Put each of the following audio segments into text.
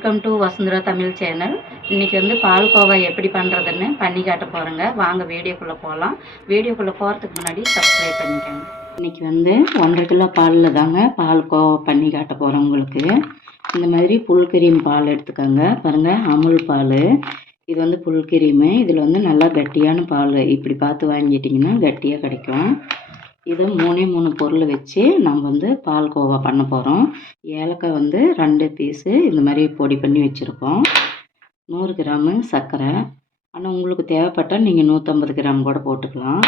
Welcome to Vasundhara Tamil channel. இன்றைக்கி வந்து பால்கோவா எப்படி பண்ணுறதுன்னு பண்ணி காட்ட போகிறேங்க. வாங்க வீடியோக்குள்ளே போகலாம். வீடியோக்குள்ளே போகிறதுக்கு முன்னாடி சப்ஸ்கிரைப் பண்ணிக்கோங்க. இன்றைக்கி வந்து 1.5 கிலோ பாலில் தாங்க பால்கோவா பண்ணி காட்ட போகிறேன் உங்களுக்கு. இந்த மாதிரி புல் கிரீம் பால் எடுத்துக்கோங்க. பாருங்கள், அமுல் பால். இது வந்து புல் கிரீமு. இதில் வந்து நல்லா கட்டியான பால். இப்படி பார்த்து வாங்கிட்டிங்கன்னா கட்டியாக கிடைக்கும். இதை 3 பொருள் வச்சு நம்ம வந்து பால்கோவா பண்ண போகிறோம். ஏலக்காய் வந்து 2 பீஸு இந்த மாதிரி பொடி பண்ணி வச்சுருக்கோம். 100 கிராமு சர்க்கரை. ஆனால் உங்களுக்கு தேவைப்பட்டால் நீங்கள் 150 கிராம் கூட போட்டுக்கலாம்.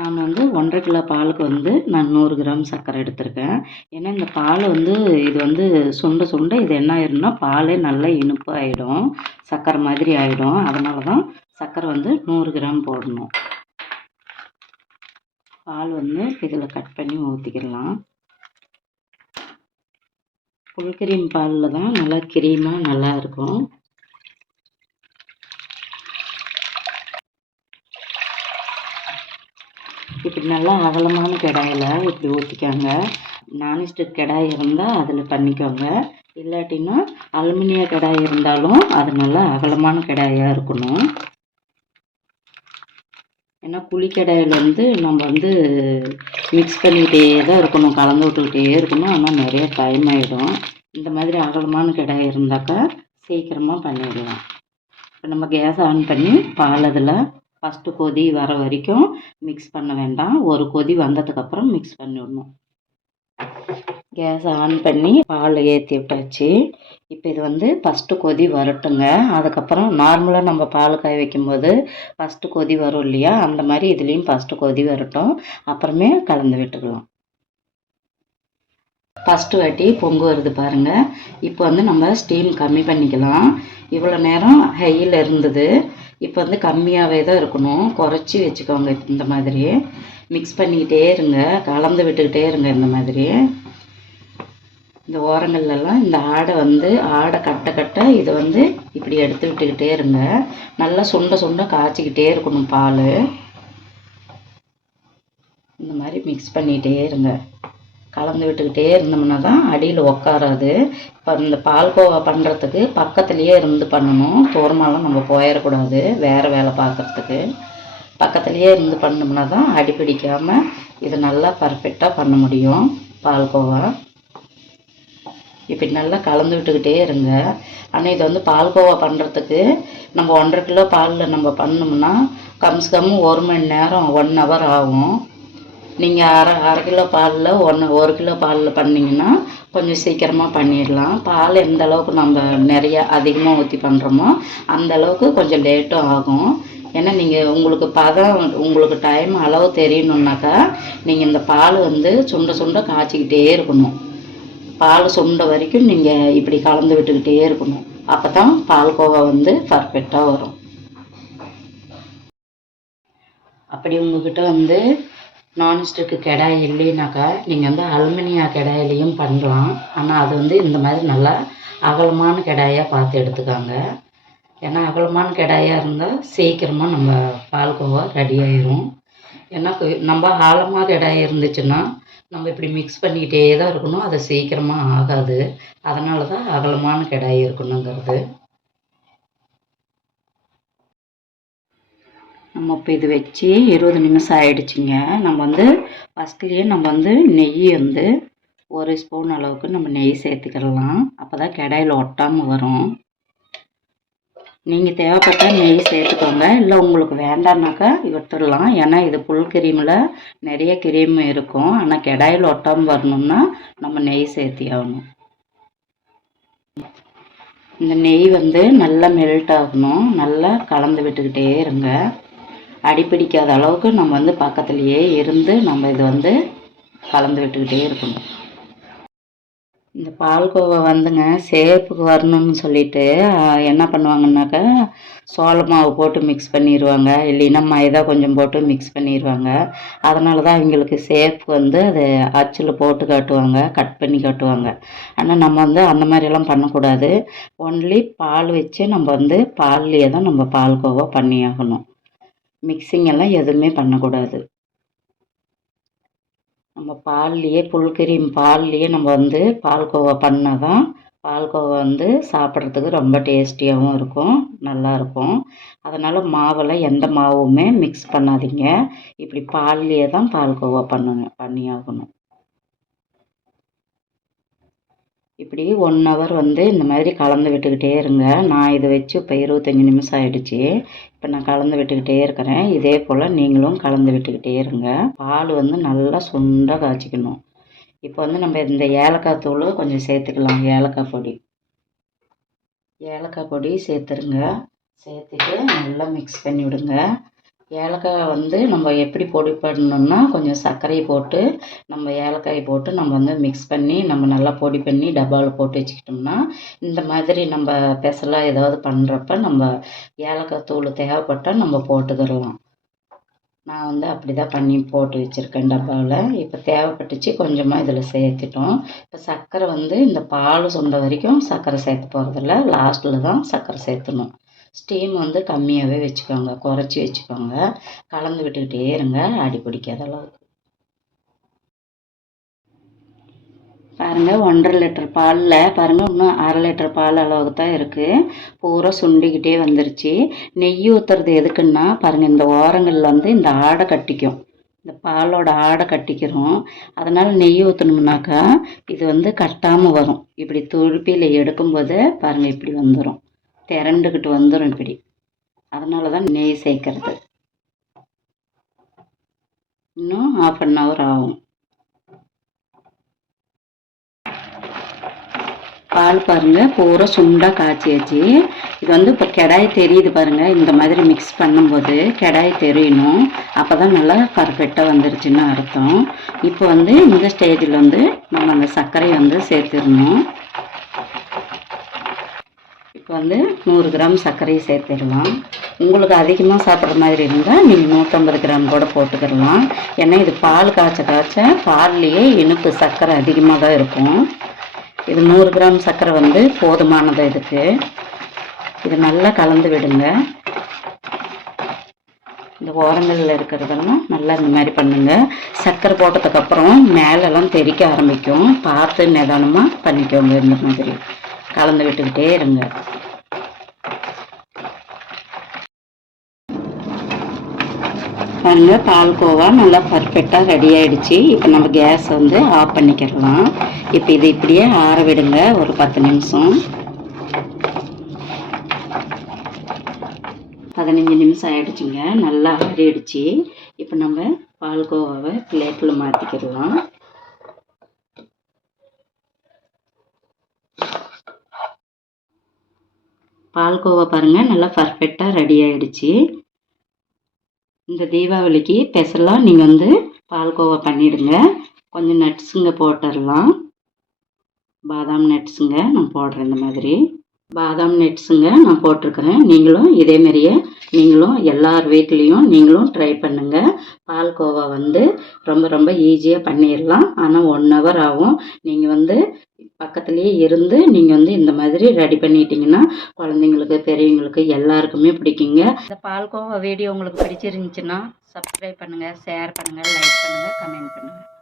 நான் வந்து 1.5 கிலோ பாலுக்கு வந்து நான் 100 கிராம் சர்க்கரை எடுத்திருக்கேன். ஏன்னா இந்த பால் வந்து இது வந்து சுண்ட சுண்ட இது என்ன ஆயிடும்னா பாலே நல்லா இனிப்பாக ஆகிடும், சர்க்கரை மாதிரி ஆகிடும். அதனால தான் சர்க்கரை வந்து 100 கிராம் போடணும். பால் வந்து இதில் கட் பண்ணி ஊற்றிக்கிடலாம். புல் கிரீம் பாலில் தான் நல்லா கிரீமாக நல்லா இருக்கும். இப்படி நல்லா அகலமான கடாயில் இப்படி ஊற்றிக்காங்க. நான்ஸ்டிக் கடாய் இருந்தால் அதில் பண்ணிக்கோங்க. இல்லாட்டின்னா அலுமினிய கடாய் இருந்தாலும் அது நல்லா அகலமான கடாயாக இருக்கணும். ஏன்னா குழிக்கடாயில் வந்து நம்ம வந்து மிக்ஸ் பண்ணிக்கிட்டே தான் இருக்கணும், கலந்து விட்டுக்கிட்டே இருக்கணும். ஆனால் நிறைய டைம் ஆகிடும். இந்த மாதிரி அகலமான கடாய் இருந்தாக்கா சீக்கிரமாக பண்ணிடலாம். இப்போ நம்ம கேஸ் ஆன் பண்ணி பால் அதில் ஃபஸ்ட்டு கொதி வர வரைக்கும் மிக்ஸ் பண்ண வேண்டாம். ஒரு கொதி வந்ததுக்கப்புறம் மிக்ஸ் பண்ணிடணும். கேஸ் ஆன் பண்ணி பால் ஏற்றி விட்டாச்சு. இப்போ இது வந்து ஃபஸ்ட்டு கொதி வரட்டுங்க. அதுக்கப்புறம் நார்மலாக நம்ம பால் காய வைக்கும்போது ஃபஸ்ட்டு கொதி வரும் இல்லையா, அந்த மாதிரி இதுலேயும் ஃபஸ்ட்டு கொதி வரட்டும். அப்புறமே கலந்து விட்டுக்கலாம். ஃபஸ்ட்டு வாட்டி பொங்கு வருது பாருங்கள். இப்போ வந்து நம்ம ஸ்டீம் கம்மி பண்ணிக்கலாம். இவ்வளோ நேரம் ஹையில் இருந்தது. இப்போ வந்து கம்மியாகவே தான் இருக்கணும். குறைச்சி வச்சுக்கோங்க. இந்த மாதிரி மிக்ஸ் பண்ணிக்கிட்டே இருங்க, கலந்து விட்டுக்கிட்டே இருங்க. இந்த மாதிரி இந்த ஓரங்கள்லாம் இந்த ஆடை கட்ட இதை வந்து இப்படி எடுத்து விட்டுக்கிட்டே இருங்க. நல்லா சுண்ட காய்ச்சிக்கிட்டே இருக்கணும் பால். இந்த மாதிரி மிக்ஸ் பண்ணிகிட்டே இருங்க, கலந்து விட்டுக்கிட்டே இருந்தோம்னா தான் அடியில் உக்காராது. இப்போ இந்த பால்கோவா பண்ணுறதுக்கு பக்கத்துலேயே இருந்து பண்ணணும். தூரமாலாம் நம்ம போயிடக்கூடாது வேறு வேலை பார்க்குறதுக்கு. பக்கத்துலேயே இருந்து பண்ணோம்னா தான் அடி பிடிக்காமல் இது நல்லா பர்ஃபெக்டாக பண்ண முடியும் பால்கோவா. இப்படி நல்லா கலந்து விட்டுக்கிட்டே இருங்க. ஆனால் இது வந்து பால்கோவா பண்ணுறதுக்கு நம்ம 1.5 கிலோ பாலில் நம்ம பண்ணோம்னா கம்ஸ்கம் 1 மணி நேரம் 1 ஹவர் ஆகும். நீங்கள் அரை கிலோ பாலில் 1 கிலோ பாலில் பண்ணிங்கன்னா கொஞ்சம் சீக்கிரமாக பண்ணிடலாம். பால் எந்த அளவுக்கு நம்ம நிறையா அதிகமாக ஊற்றி பண்ணுறோமோ அந்த அளவுக்கு கொஞ்சம் லேட்டும் ஆகும். ஏன்னா நீங்கள் உங்களுக்கு டைம் அளவு தெரியணுன்னாக்கா நீங்கள் இந்த பால் வந்து சுண்ட காய்ச்சிக்கிட்டே இருக்கணும். பால் சுண்ட வரைக்கும் நீங்கள் இப்படி கலந்து விட்டுக்கிட்டே இருக்கணும். அப்போ தான் பால்கோவா வந்து பர்ஃபெக்டாக வரும். அப்படி உங்கள்கிட்ட வந்து நான்ஸ்டிக்கு கடாய் இல்லைனாக்கா நீங்கள் வந்து அலுமினியா கடாயிலையும் பண்ணலாம். ஆனால் அது வந்து இந்த மாதிரி நல்லா அகலமான கடாயாக பார்த்து எடுத்துக்காங்க. ஏன்னா அகலமான கடாயாக இருந்தால் சீக்கிரமாக நம்ம பால்கோவா ரெடி ஆயிரும். ஏன்னா நம்ம ஆழமாக கடாய் இருந்துச்சுன்னா நம்ம இப்படி மிக்ஸ் பண்ணிக்கிட்டே தான் இருக்கணும், அது சீக்கிரமாக ஆகாது. அதனால தான் அகலமான கடாய் இருக்கணுங்கிறது. நம்ம இப்போ இது வச்சு 20 நிமிஷம் ஆயிடுச்சுங்க. நம்ம வந்து ஃபஸ்ட்லேயே நம்ம வந்து நெய் வந்து 1 ஸ்பூன் அளவுக்கு நம்ம நெய் சேர்த்துக்கிடலாம். அப்போ தான் கடாயில் ஒட்டாமல் வரும். நீங்கள் தேவைப்பட்டால் நெய் சேர்த்துக்கோங்க, இல்லை உங்களுக்கு வேண்டாம்னாக்கா விட்டுடலாம். ஏன்னா இது புல் கிரீமில் நிறைய கிரீம் இருக்கும். ஆனால் கடாயில் ஒட்டாமல் வரணும்னா நம்ம நெய் சேர்த்தி ஆகணும். இந்த நெய் வந்து நல்லா மெல்ட் ஆகணும். நல்லா கலந்து விட்டுக்கிட்டே இருங்க. அடிப்பிடிக்காத அளவுக்கு நம்ம வந்து பக்கத்துலேயே இருந்து நம்ம இது வந்து கலந்து விட்டுக்கிட்டே இருக்கணும். இந்த பால்கோவா வந்துங்க சேப்புக்கு வரணும்னு சொல்லிட்டு என்ன பண்ணுவாங்கன்னாக்கா சோள மாவு போட்டு மிக்ஸ் பண்ணிடுவாங்க, இல்லைன்னா மைதா கொஞ்சம் போட்டு மிக்ஸ் பண்ணிடுவாங்க. அதனால தான் அவங்களுக்கு சேப் வந்து அது அச்சில் போட்டு காட்டுவாங்க, கட் பண்ணி காட்டுவாங்க. ஆனால் நம்ம வந்து அந்த மாதிரியெல்லாம் பண்ணக்கூடாது. ஒன்லி பால் வச்சு நம்ம வந்து பால்லையே தான் நம்ம பால்கோவா பண்ணி ஆகணும். மிக்சிங் எல்லாம் எதுவுமே பண்ணக்கூடாது. நம்ம பால்லையே புல் கிரீம் பால்லையே நம்ம வந்து பால்கோவா பண்ணால் தான் பால்கோவா வந்து சாப்பிட்றதுக்கு ரொம்ப டேஸ்டியாகவும் இருக்கும், நல்லாயிருக்கும். அதனால் மாவில் எந்த மாவுமே மிக்ஸ் பண்ணாதீங்க. இப்படி பால்லையே தான் பால்கோவா பண்ணியாகணும். இப்படி 1 ஹவர் வந்து இந்த மாதிரி கலந்து விட்டுக்கிட்டே இருங்க. நான் இதை வச்சு இப்போ 25 நிமிஷம் ஆயிடுச்சு. இப்போ நான் கலந்து விட்டுக்கிட்டே இருக்கிறேன். இதே போல் நீங்களும் கலந்து விட்டுக்கிட்டே இருங்க. பால் வந்து நல்லா சுண்டாக காய்ச்சிக்கணும். இப்போ வந்து நம்ம இந்த ஏலக்காய் தூள் கொஞ்சம் சேர்த்துக்கலாம். ஏலக்காய் பொடி சேர்த்துருங்க. சேர்த்துட்டு நல்லா மிக்ஸ் பண்ணி விடுங்க. ஏலக்காய் வந்து நம்ம எப்படி பொடி பண்ணணும்னா கொஞ்சம் சர்க்கரையை போட்டு நம்ம ஏலக்காயை போட்டு நம்ம வந்து மிக்ஸ் பண்ணி நம்ம நல்லா பொடி பண்ணி டப்பாவில் போட்டு வச்சுக்கிட்டோம்னா இந்த மாதிரி நம்ம ஸ்பெஷலாக ஏதாவது பண்ணுறப்ப நம்ம ஏலக்காய் தூள் தேவைப்பட்டால் நம்ம போட்டுக்கிடலாம். நான் வந்து அப்படி தான் பண்ணி போட்டு வச்சுருக்கேன் டப்பாவில். இப்போ தேவைப்பட்டுச்சு கொஞ்சமாக இதில் சேர்த்துட்டோம். இப்போ சர்க்கரை வந்து இந்த பால் சுண்ட வரைக்கும் சர்க்கரை சேர்த்து போகிறதில்ல, லாஸ்ட்டில் தான் சர்க்கரை சேர்த்துணும். ஸ்டீம் வந்து கம்மியாகவே வச்சுக்கோங்க, குறைச்சி வச்சுக்கோங்க. கலந்து விட்டுக்கிட்டே இருங்க, அடி பிடிக்காத அளவுக்கு. பாருங்கள் 1.5 லிட்டர் பாலில் பாருங்கள் இன்னும் 1/2 லிட்டர் பால் அளவுக்கு தான் இருக்குது. பூரா சுண்டிக்கிட்டே வந்துருச்சு. நெய் ஊற்றுறது எதுக்குன்னா பாருங்கள் இந்த ஓரங்களில் வந்து இந்த ஆடை கட்டிக்கும், இந்த பாலோட ஆடை கட்டிக்கிறோம். அதனால் நெய் ஊற்றணும்னாக்கா இது வந்து கட்டாமல் வரும். இப்படி துருப்பியில் எடுக்கும்போது பாருங்கள் இப்படி வந்துடும், திரண்டுக்கிட்டு வந்துடும் இப்படி. அதனால தான் நெய் சேர்க்கறது. இன்னும் 1/2 hour ஆகும். பால் பாருங்கள் பூரா சுண்டாக காய்ச்சியாச்சு. இது வந்து இப்போ கடாய் தெரியுது பாருங்கள், இந்த மாதிரி மிக்ஸ் பண்ணும்போது கடாய் தெரியணும். அப்போ தான் நல்லா பர்ஃபெக்டாக வந்துருச்சுன்னு அர்த்தம். இப்போ வந்து இந்த ஸ்டேஜில் வந்து நம்ம அந்த சர்க்கரையை வந்து சேர்த்துடணும். இப்போ வந்து 100 கிராம் சர்க்கரையை சேர்த்துடலாம். உங்களுக்கு அதிகமாக சாப்பிட்ற மாதிரி இருந்தால் நீங்கள் 150 கிராம் கூட போட்டுக்கிடலாம். ஏன்னா இது பால் காய்ச்ச பால்லையே இனிப்பு சர்க்கரை அதிகமாக தான் இருக்கும். இது 100 கிராம் சர்க்கரை வந்து போதுமானது இதுக்கு. இது நல்லா கலந்து விடுங்க. இந்த ஓரங்களில் இருக்கிறதெல்லாம் நல்லா இந்த மாதிரி பண்ணுங்கள். சர்க்கரை போட்டதுக்கப்புறம் மேலெல்லாம் தெறிக்க ஆரம்பிக்கும், பார்த்து நிதானமாக பண்ணிக்கோங்க. இந்த மாதிரி கலந்து விட்டுக்கிட்டே இருங்க. பாருங்க பால்கோவா நல்லா பர்ஃபெக்டாக ரெடி ஆகிடுச்சு. இப்போ நம்ம கேஸ் வந்து ஆஃப் பண்ணிக்கிடலாம். இப்போ இது இப்படியே ஆற விடுங்க ஒரு 10 நிமிஷம். 15 நிமிஷம் ஆகிடுச்சுங்க, நல்லா ஆறிடுச்சு. இப்போ நம்ம பால்கோவாவை பிளேட்டில் மாற்றிக்கிடலாம். பால்கோவா பாருங்கள் நல்லா பர்ஃபெக்டாக ரெடி ஆகிடுச்சு. இந்த தீபாவளிக்கு ஸ்பெஷலாக நீங்கள் வந்து பால்கோவா பண்ணிவிடுங்க. கொஞ்சம் நட்ஸுங்க போட்டுடலாம். பாதாம் நட்ஸுங்க நான் போடுறேன். இந்த மாதிரி பாதாம் நட்ஸுங்க நான் போட்டிருக்கிறேன். நீங்களும் இதேமாரியே நீங்களும் எல்லார் வீட்லேயும் நீங்களும் ட்ரை பண்ணுங்கள். பால்கோவா வந்து ரொம்ப ரொம்ப ஈஸியாக பண்ணிடலாம். ஆனால் 1 hour ஆகும். நீங்கள் வந்து பக்கத்துலேயே இருந்து நீங்கள் வந்து இந்த மாதிரி ரெடி பண்ணிட்டீங்கன்னா குழந்தைங்களுக்கு பெரியவங்களுக்கு எல்லாருக்குமே பிடிக்குங்க. இந்த பால்கோவா வீடியோ உங்களுக்கு பிடிச்சிருந்துச்சுன்னா சப்ஸ்கிரைப் பண்ணுங்கள், ஷேர் பண்ணுங்கள், லைக் பண்ணுங்கள், கமெண்ட் பண்ணுங்கள்.